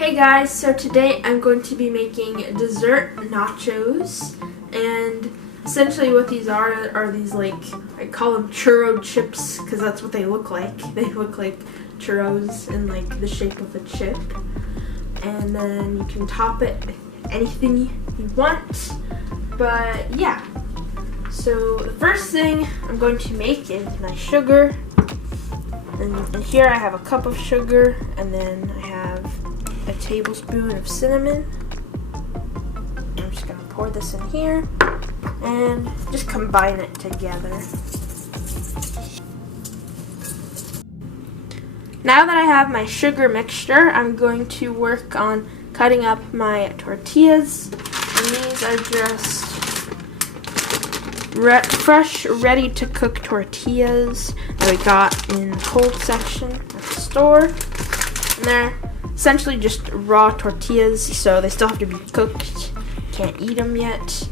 Hey guys, so today I'm going to be making dessert nachos, and essentially what these are these, like, I call them churro chips because that's what they look like. They look like churros in like the shape of a chip, and then you can top it with anything you want. But yeah, so the first thing I'm going to make is my sugar, and here I have a cup of sugar, and then I have a tablespoon of cinnamon. I'm just gonna pour this in here and just combine it together. Now that I have my sugar mixture, I'm going to work on cutting up my tortillas. And these are just fresh, ready-to-cook tortillas that we got in the cold section at the store. And they're essentially just raw tortillas, so they still have to be cooked. Can't eat them yet.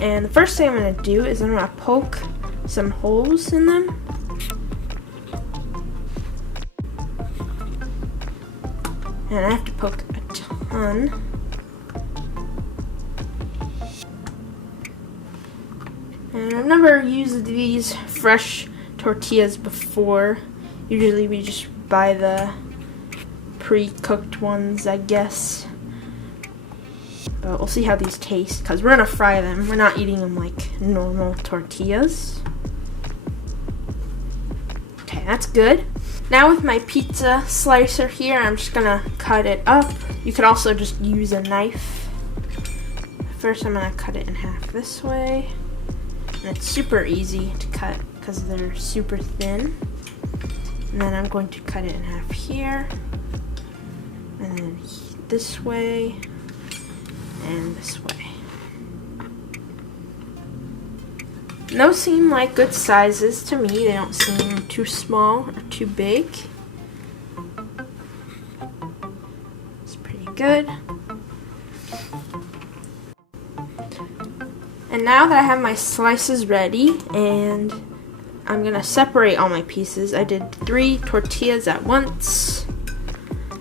And the first thing I'm going to do is I'm going to poke some holes in them. And I have to poke a ton. And I've never used these fresh tortillas before. Usually we just buy the pre-cooked ones, I guess. But we'll see how these taste, because we're gonna fry them. We're not eating them like normal tortillas. Okay, that's good. Now with my pizza slicer here, I'm just gonna cut it up. You could also just use a knife. First I'm gonna cut it in half this way. And it's super easy to cut because they're super thin. And then I'm going to cut it in half here. And then this way, and this way. And those seem like good sizes to me. They don't seem too small or too big. It's pretty good. And now that I have my slices ready, and I'm gonna separate all my pieces. I did 3 tortillas at once.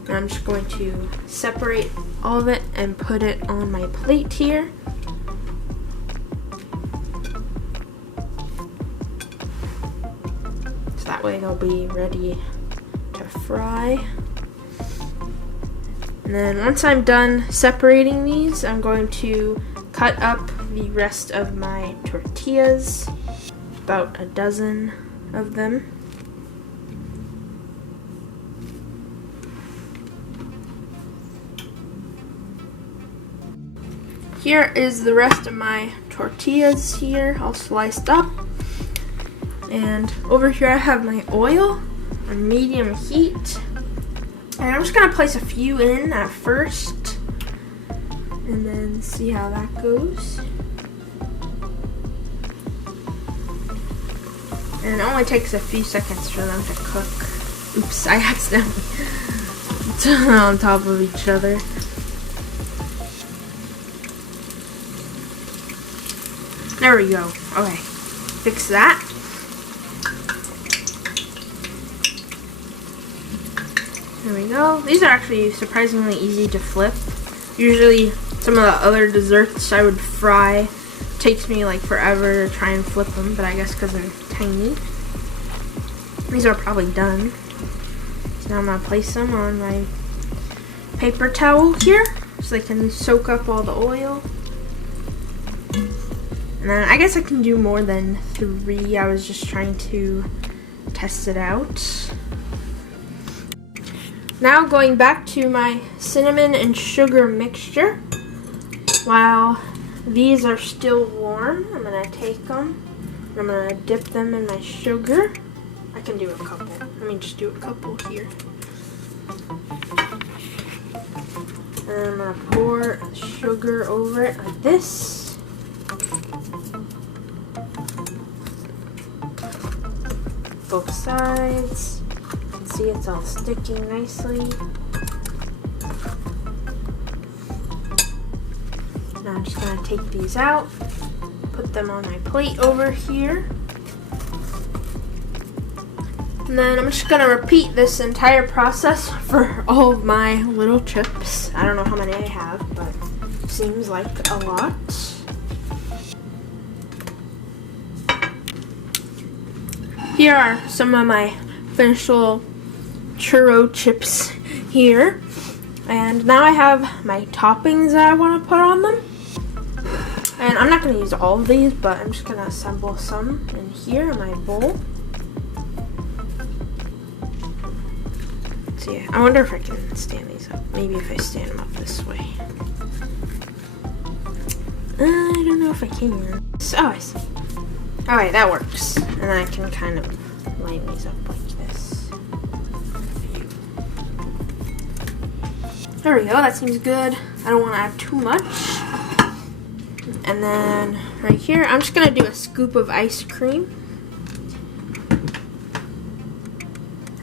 And I'm just going to separate all of it and put it on my plate here. So that way they'll be ready to fry. And then once I'm done separating these, I'm going to cut up the rest of my tortillas, about a dozen of them. Here is the rest of my tortillas here, all sliced up. And over here I have my oil on medium heat. And I'm just gonna place a few in at first, and then see how that goes. And it only takes a few seconds for them to cook. Oops, I accidentally put on top of each other. There we go. Okay, fix that. There we go. These are actually surprisingly easy to flip. Usually some of the other desserts I would fry. It takes me like forever to try and flip them, but I guess because they're tiny. These are probably done. So now I'm going to place them on my paper towel here so they can soak up all the oil. And then I guess I can do more than 3. I was just trying to test it out. Now going back to my cinnamon and sugar mixture. While these are still warm, I'm going to take them and I'm going to dip them in my sugar. I can do a couple. Let me just do a couple here. And I'm going to pour sugar over it like this. Both sides. You can see it's all sticking nicely. Now I'm just going to take these out, put them on my plate over here. And then I'm just gonna repeat this entire process for all of my little chips. I don't know how many I have, but it seems like a lot. Here are some of my finished little churro chips here. And now I have my toppings that I want to put on them. And I'm not going to use all of these, but I'm just going to assemble some in here in my bowl. So yeah, I wonder if I can stand these up. Maybe if I stand them up this way. I don't know if I can. Oh, I see. Alright, that works. And I can kind of line these up like this. There we go, that seems good. I don't want to add too much. And then right here, I'm just going to do a scoop of ice cream.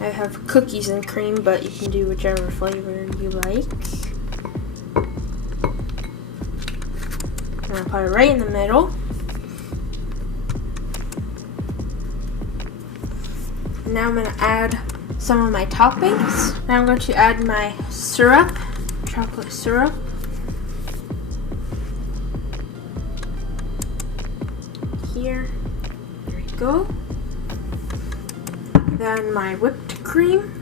I have cookies and cream, but you can do whichever flavor you like. I'm going to put it right in the middle. Now I'm going to add some of my toppings. Now I'm going to add my syrup, chocolate syrup. Here, there we go. Then my whipped cream.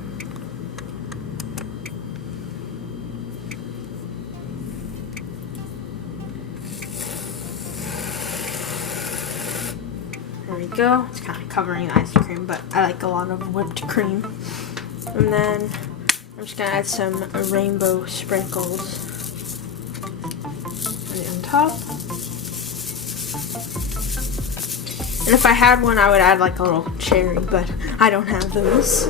There we go. It's kind of covering the ice cream, but I like a lot of whipped cream. And then I'm just going to add some rainbow sprinkles on top. And if I had one, I would add like a little cherry, but I don't have those.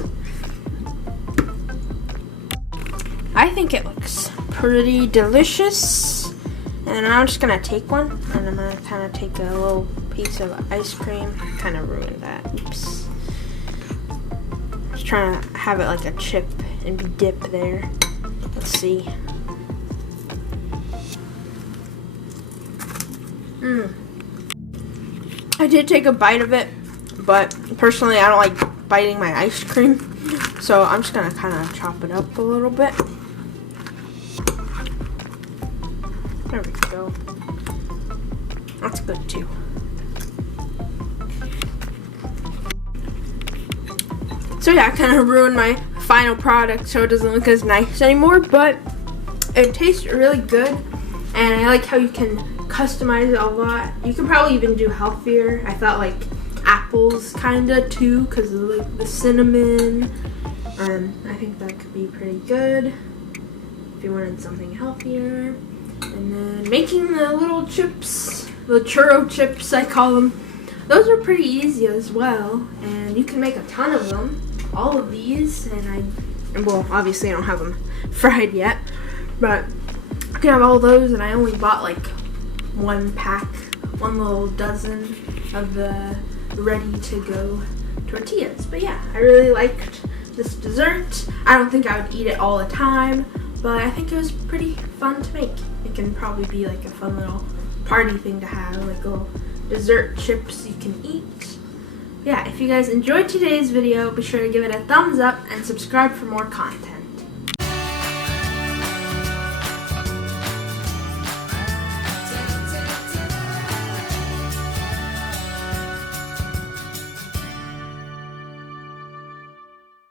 I think it looks pretty delicious. And I'm just going to take one, and I'm going to kind of take a little piece of ice cream. Kind of ruined that. Oops. Just trying to have it like a chip and be dipped there. Let's see. I did take a bite of it, but personally I don't like biting my ice cream. So I'm just going to kind of chop it up a little bit. There we go. That's good too. So yeah, I kind of ruined my final product so it doesn't look as nice anymore, but it tastes really good, and I like how you can customize it a lot. You can probably even do healthier. I thought like apples kinda too, because of like the cinnamon. I think that could be pretty good if you wanted something healthier. And then making the little chips, the churro chips I call them, those are pretty easy as well, and you can make a ton of them. All of these, and well, obviously I don't have them fried yet, but you can have all those, and I only bought like one pack, one little dozen of the ready-to-go tortillas. But yeah, I really liked this dessert. I don't think I would eat it all the time, but I think it was pretty fun to make. It can probably be like a fun little party thing to have, like little dessert chips you can eat. Yeah, if you guys enjoyed today's video, be sure to give it a thumbs up and subscribe for more content.